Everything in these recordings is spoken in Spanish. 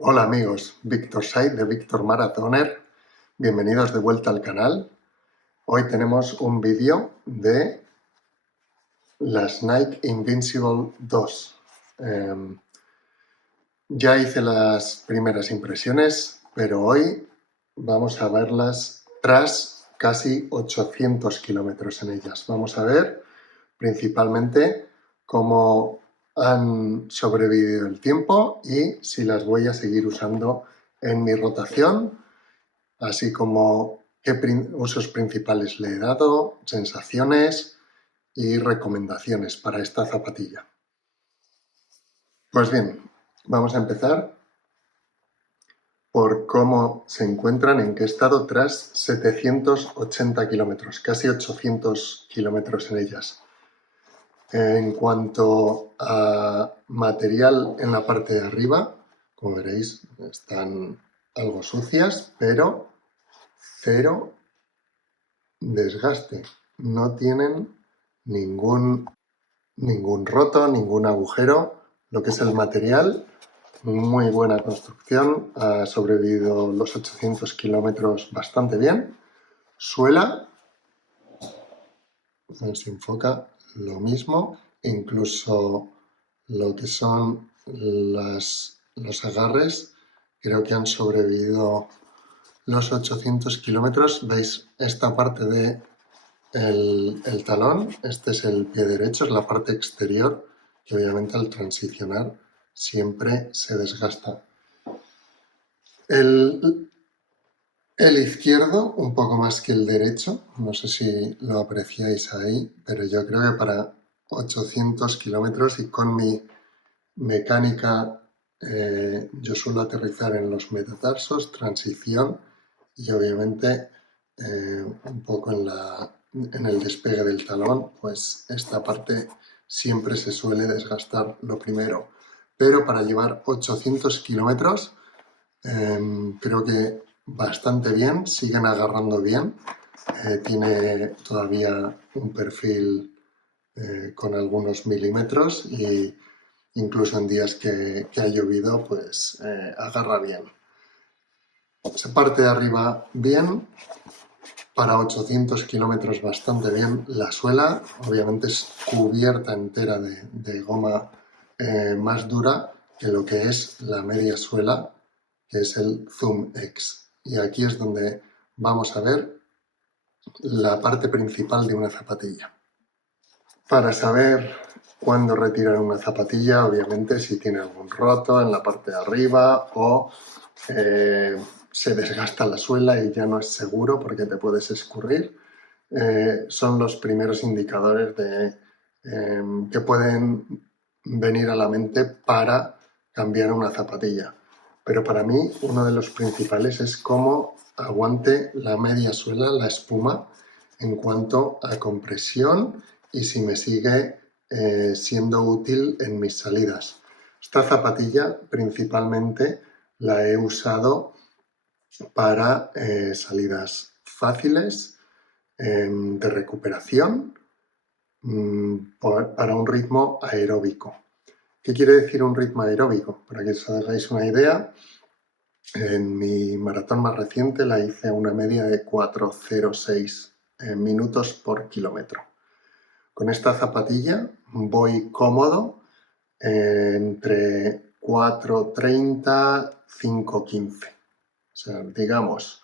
Hola amigos, Víctor Said de Víctor Marathoner. Bienvenidos de vuelta al canal. Hoy tenemos un vídeo de las Nike Invincible 2. Ya hice las primeras impresiones, pero hoy vamos a verlas tras casi 800 kilómetros en ellas. Vamos a ver principalmente cómo han sobrevivido el tiempo y si las voy a seguir usando en mi rotación, así como qué usos principales le he dado, sensaciones y recomendaciones para esta zapatilla. Pues bien, vamos a empezar por cómo se encuentran, en qué estado tras 780 kilómetros, casi 800 kilómetros en ellas. En cuanto a material en la parte de arriba, como veréis, están algo sucias, pero cero desgaste. No tienen ningún roto, ningún agujero. Lo que es el material, muy buena construcción, ha sobrevivido los 800 kilómetros bastante bien. Suela, a ver si enfoca, lo mismo, incluso lo que son los agarres, creo que han sobrevivido los 800 kilómetros. Veis esta parte de el talón, este es el pie derecho, es la parte exterior, que obviamente al transicionar siempre se desgasta. El izquierdo un poco más que el derecho, no sé si lo apreciáis ahí, pero yo creo que para 800 kilómetros y con mi mecánica yo suelo aterrizar en los metatarsos, transición y obviamente un poco en el despegue del talón, pues esta parte siempre se suele desgastar lo primero. Pero para llevar 800 kilómetros creo que bastante bien, siguen agarrando bien. Tiene todavía un perfil con algunos milímetros y incluso en días que ha llovido, pues agarra bien. Esa parte de arriba bien, para 800 kilómetros bastante bien. La suela obviamente es cubierta entera de goma más dura que lo que es la media suela, que es el Zoom X. Y aquí es donde vamos a ver la parte principal de una zapatilla. Para saber cuándo retirar una zapatilla, obviamente si tiene algún roto en la parte de arriba o se desgasta la suela y ya no es seguro porque te puedes escurrir, son los primeros indicadores que pueden venir a la mente para cambiar una zapatilla. Pero para mí uno de los principales es cómo aguante la media suela, la espuma, en cuanto a compresión y si me sigue siendo útil en mis salidas. Esta zapatilla principalmente la he usado para salidas fáciles, de recuperación, para un ritmo aeróbico. ¿Qué quiere decir un ritmo aeróbico? Para que os hagáis una idea, en mi maratón más reciente la hice a una media de 4,06 minutos por kilómetro. Con esta zapatilla voy cómodo entre 4,30 y 5,15. O sea, digamos,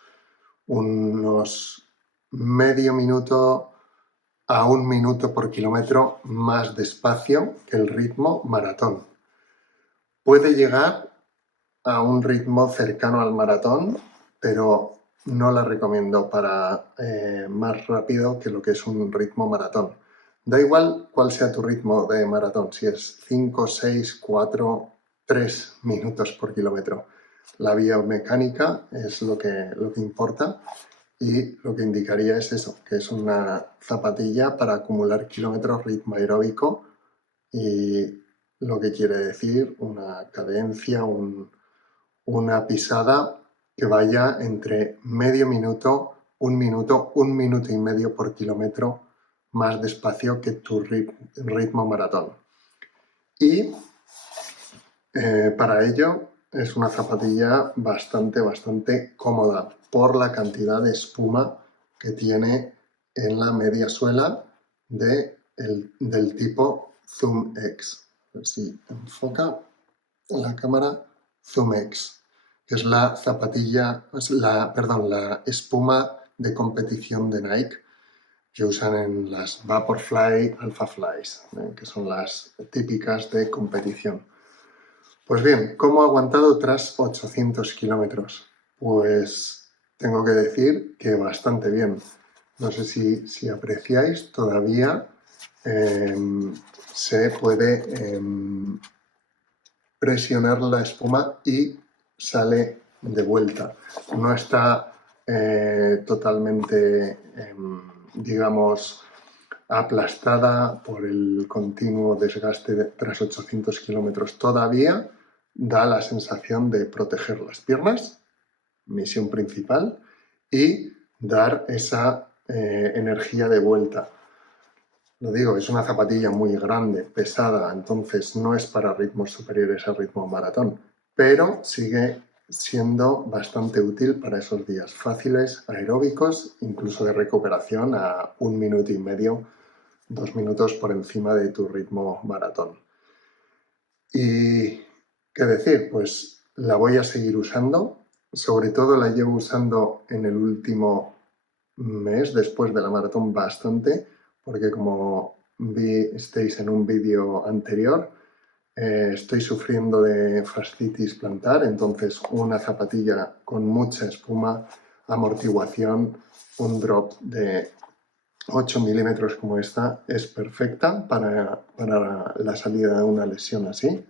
unos medio minuto a 1 minuto por kilómetro más despacio que el ritmo maratón. Puede llegar a un ritmo cercano al maratón, pero no la recomiendo para más rápido que lo que es un ritmo maratón. Da igual cuál sea tu ritmo de maratón, si es 5, 6, 4, 3 minutos por kilómetro. La biomecánica es lo que importa y lo que indicaría es eso, que es una zapatilla para acumular kilómetros ritmo aeróbico y lo que quiere decir una cadencia, una pisada que vaya entre medio minuto, 1 minuto y medio por kilómetro más despacio que tu ritmo maratón. Y para ello es una zapatilla bastante cómoda por la cantidad de espuma que tiene en la media suela del tipo Zoom X. A ver si enfoca en la cámara. Zoom X, que es la zapatilla, la espuma de competición de Nike que usan en las Vaporfly, Alphaflys, que son las típicas de competición. Pues bien, ¿cómo ha aguantado tras 800 kilómetros? Pues tengo que decir que bastante bien. No sé si apreciáis, todavía se puede presionar la espuma y sale de vuelta. No está totalmente, digamos, aplastada por el continuo desgaste tras 800 kilómetros. Todavía da la sensación de proteger las piernas, misión principal, y dar esa energía de vuelta. Lo digo, es una zapatilla muy grande, pesada, entonces no es para ritmos superiores al ritmo maratón, pero sigue siendo bastante útil para esos días fáciles, aeróbicos, incluso de recuperación a 1 minuto y medio, 2 minutos por encima de tu ritmo maratón. ¿Y qué decir? Pues la voy a seguir usando, sobre todo la llevo usando en el último mes después de la maratón bastante, porque como visteis en un vídeo anterior, estoy sufriendo de fascitis plantar, entonces una zapatilla con mucha espuma, amortiguación, un drop de 8 milímetros como esta es perfecta para la salida de una lesión así.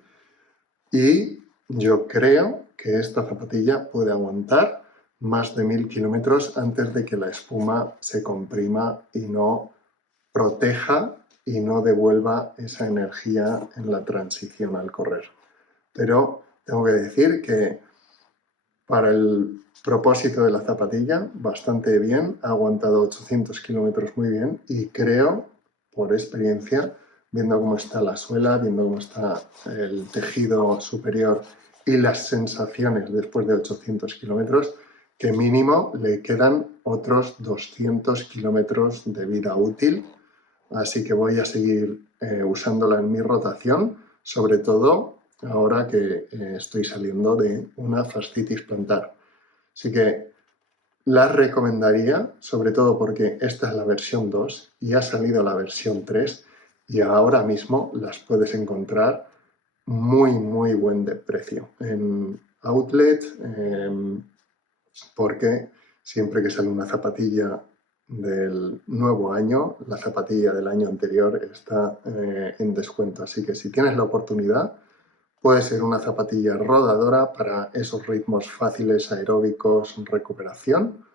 Y yo creo que esta zapatilla puede aguantar más de 1000 kilómetros antes de que la espuma se comprima y no proteja y no devuelva esa energía en la transición al correr. Pero tengo que decir que para el propósito de la zapatilla, bastante bien, ha aguantado 800 kilómetros muy bien y creo, por experiencia, viendo cómo está la suela, viendo cómo está el tejido superior y las sensaciones después de 800 kilómetros, que mínimo le quedan otros 200 kilómetros de vida útil. Así que voy a seguir usándola en mi rotación, sobre todo ahora que estoy saliendo de una fascitis plantar. Así que la recomendaría, sobre todo porque esta es la versión 2 y ha salido la versión 3 y ahora mismo las puedes encontrar muy buen de precio en outlet, porque siempre que sale una zapatilla del nuevo año, la zapatilla del año anterior está en descuento. Así que si tienes la oportunidad, puede ser una zapatilla rodadora para esos ritmos fáciles, aeróbicos, recuperación,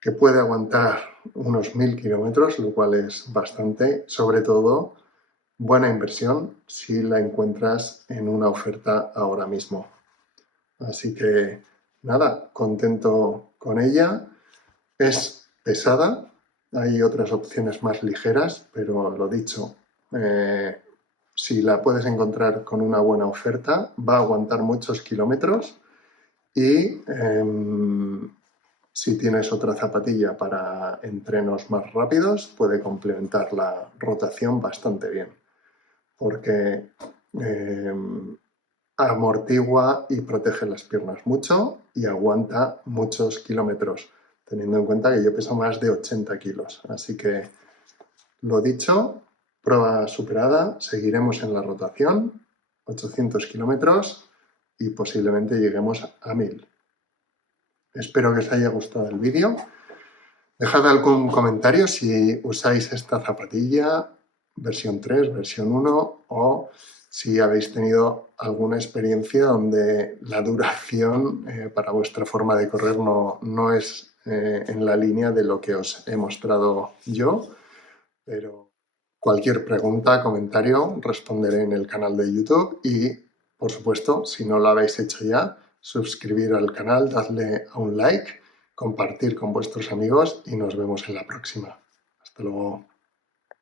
que puede aguantar unos 1000 kilómetros, lo cual es bastante, sobre todo buena inversión si la encuentras en una oferta ahora mismo. Así que nada, contento con ella. Es pesada, hay otras opciones más ligeras, pero lo dicho, si la puedes encontrar con una buena oferta, va a aguantar muchos kilómetros y si tienes otra zapatilla para entrenos más rápidos, puede complementar la rotación bastante bien, porque amortigua y protege las piernas mucho y aguanta muchos kilómetros, teniendo en cuenta que yo peso más de 80 kilos. Así que, lo dicho, prueba superada, seguiremos en la rotación, 800 kilómetros y posiblemente lleguemos a 1000. Espero que os haya gustado el vídeo. Dejad algún comentario si usáis esta zapatilla, versión 3, versión 1, o si habéis tenido alguna experiencia donde la duración para vuestra forma de correr no es en la línea de lo que os he mostrado yo, pero cualquier pregunta, comentario, responderé en el canal de YouTube y, por supuesto, si no lo habéis hecho ya, suscribir al canal, dadle a un like, compartir con vuestros amigos y nos vemos en la próxima. Hasta luego.